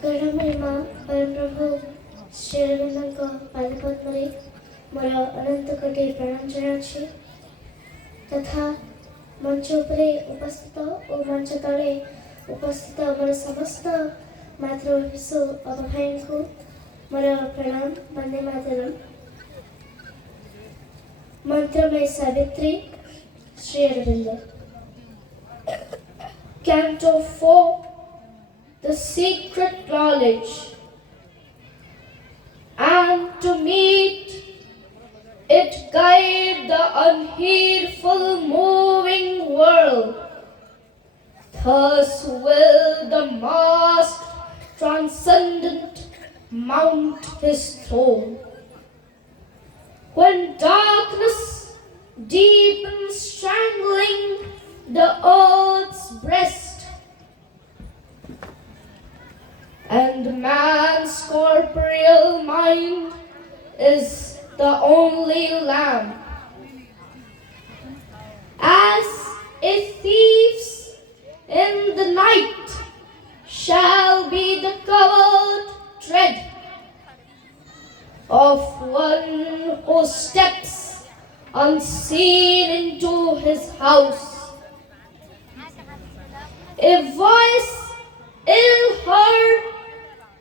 करुणमयमा परमप्रभु श्री अरविंदଙ୍କ ପାଦପଦ୍ମରେ ମୋର ଅନନ୍ତ କୋଟି ପ୍ରଣାମ ଜଣାଉଛି ତଥା ମଞ୍ଚ ଉପରେ ଉପସ୍ଥିତ ଓ ମଞ୍ଚ ତଳେ ଉପସ୍ଥିତ ମୋର ସମସ୍ତ ମାତୃଭୂମିଷୁ ଅବଭାଇଙ୍କୁ ମୋର ପ୍ରଣାମ Vande Mataram. मंत्रमय Savitri Shri Arvind. Canto 4, the secret knowledge. And to meet it guide the unheedful moving world. Thus will the masked transcendent mount his throne. When darkness deepens, strangling the earth's breast, and man's corporeal mind is the only lamp, as if thieves in the night shall be the covered tread of one who steps unseen into his house. A voice ill-heard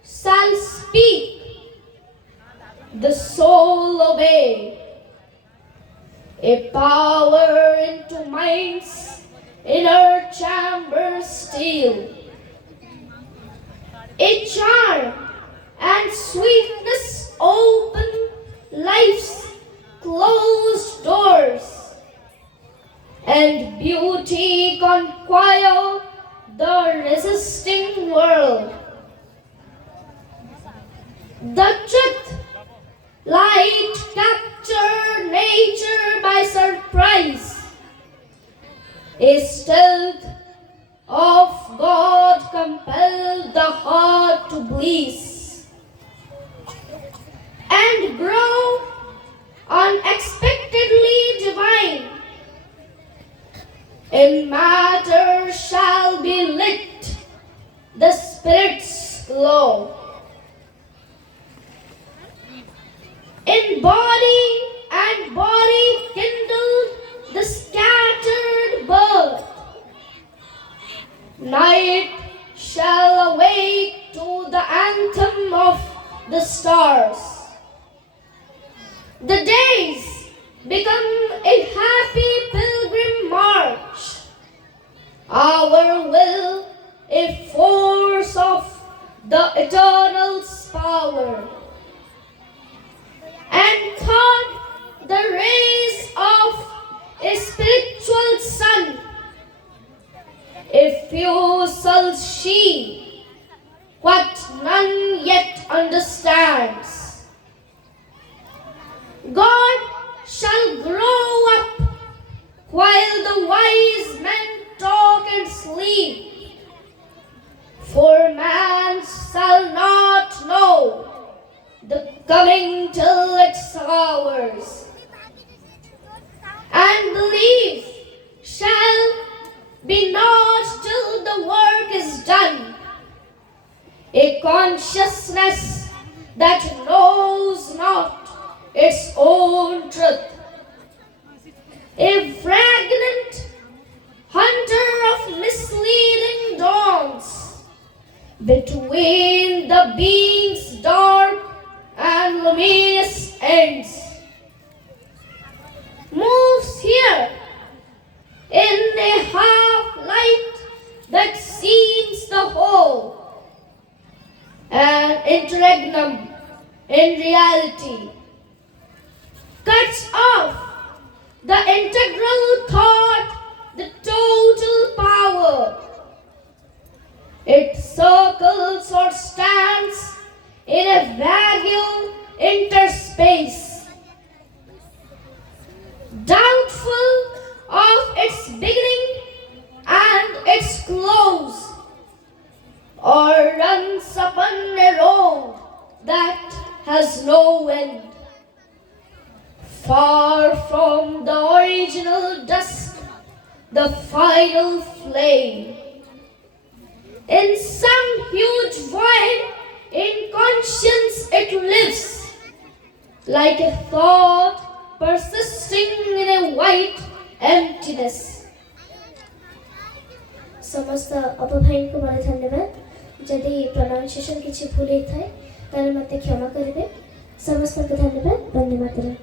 shall speak, the soul obey. A power into mind's inner chamber steal. A charm and sweetness open life's closed doors, and beauty conquer the resisting world. The truth light capture nature by surprise. A stealth of God compelled the heart to bliss and grow unexpectedly divine. In matter shall be lit the spirit's glow. In body and body kindled the scattered birth. Night shall awake to the anthem of the stars. The days become a happy pilgrim march. Our will a force of the eternal's power. And thought the rays of a spiritual sun. A few souls she, what none yet understands. God shall grow up while the wise men talk and sleep, for man shall not know the coming till its hours, and belief shall be not till the work is done. A consciousness that knows not its own truth. A fragrant hunter of misleading dawns between the being's dark and luminous ends. Moves here in a half light that seems the whole, an interregnum in reality. Cuts off the integral thought, the total power. It circles or stands in a vague interspace, doubtful of its beginning and its close, or runs upon a road that has no end. Far from the original dusk the final flame. In some huge void, in conscience it lives, like a thought persisting in a white emptiness. समस्त अपभाई को बड़े धन्यवाद जदि pronunciation किसी भूल होता है तार मते क्षमा करेंगे समस्त को धन्यवाद वंदे मातरम।